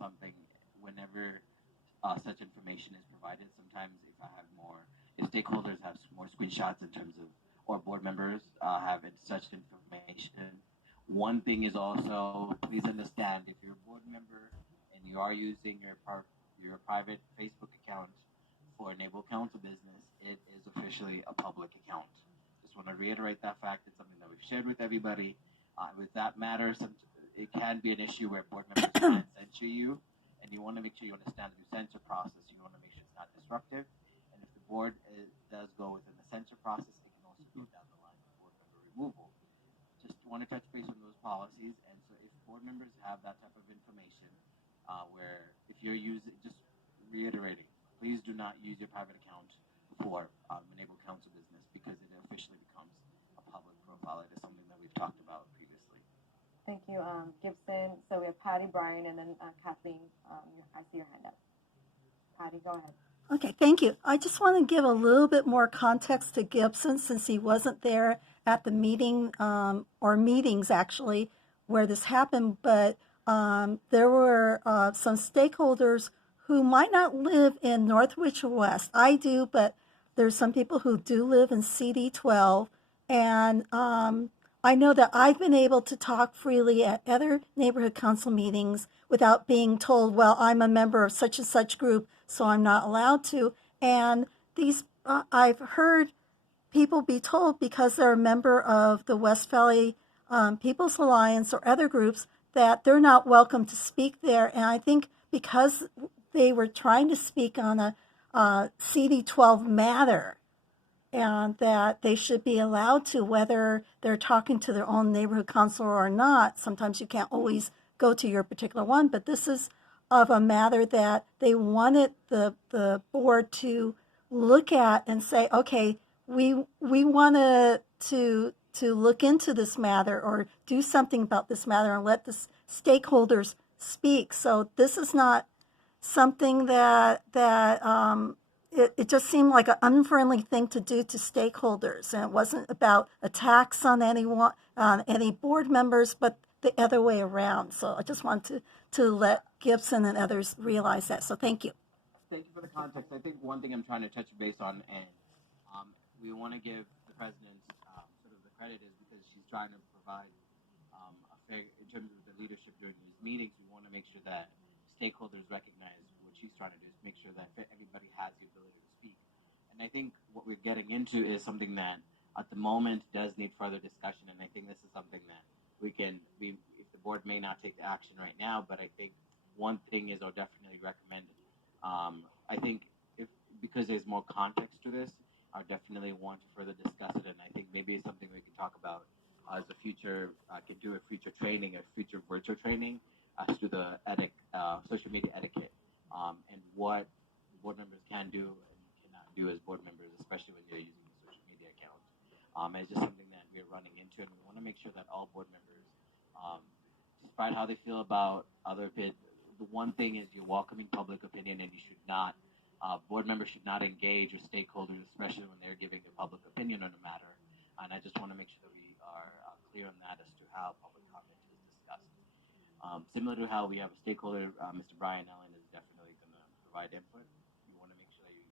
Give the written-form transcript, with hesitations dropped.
something whenever such information is provided. Sometimes if I have more, if stakeholders have more screenshots in terms of, or board members have such information. One thing is also, please understand if you're a board member and you are using your private Facebook account for Enable Council Business, it is officially a public account. Just want to reiterate that fact. It's something that we've shared with everybody. With that matter, it can be an issue where board members can censure you, and you want to make sure you understand the censor process. You want to make sure it's not disruptive. And if the board does go within the censor process, it can also go down the line of board member removal. Just want to touch base on those policies. And so if board members have that type of information, where if you're using, just reiterating, please do not use your private account for Enable Council Business because it officially becomes a public profile. It is something that we've talked about previously. Thank you, Gibson. So we have Patty, Brian, and then Kathleen. I see your hand up. Patty, go ahead. Okay, thank you. I just want to give a little bit more context to Gibson since he wasn't there at the meeting, or meetings actually, where this happened, but there were some stakeholders who might not live in Northwich West. I do, but there's some people who do live in CD12, and I know that I've been able to talk freely at other neighborhood council meetings without being told, well, I'm a member of such and such group, so I'm not allowed to. And these, I've heard people be told because they're a member of the West Valley People's Alliance or other groups that they're not welcome to speak there. And I think because they were trying to speak on a CD12 matter, and that they should be allowed to, whether they're talking to their own neighborhood councilor or not. Sometimes you can't always go to your particular one, but this is of a matter that they wanted the board to look at and say, okay, we want to look into this matter or do something about this matter and let the stakeholders speak. So this is not something that it just seemed like an unfriendly thing to do to stakeholders, and it wasn't about attacks on anyone, on any board members, but the other way around. So I just want to let Gibson and others realize that. So thank you. Thank you for the context. I think one thing I'm trying to touch base on, and we want to give the president sort of the credit, is because she's trying to provide a fair, in terms of the leadership during these meetings. We want to make sure that stakeholders recognize what she's trying to do is make sure that everybody has the ability to speak. And I think what we're getting into is something that at the moment does need further discussion. And I think this is something that if the board may not take the action right now, but I think one thing is I'll definitely recommend it. I think because there's more context to this, I definitely want to further discuss it. And I think maybe it's something we can talk about as a future, can do a future training, a future virtual training as to the social media etiquette, and what board members can do and cannot do as board members, especially when you're using the social media account. It's just something that we're running into, and we want to make sure that all board members, despite how they feel about other the one thing is you're welcoming public opinion, and you should not, board members should not engage with stakeholders, especially when they're giving a public opinion on a matter. And I just want to make sure that we are clear on that as to how public comment is discussed. Similar to how we have a stakeholder, Mr. Brian Allen is definitely going to provide input.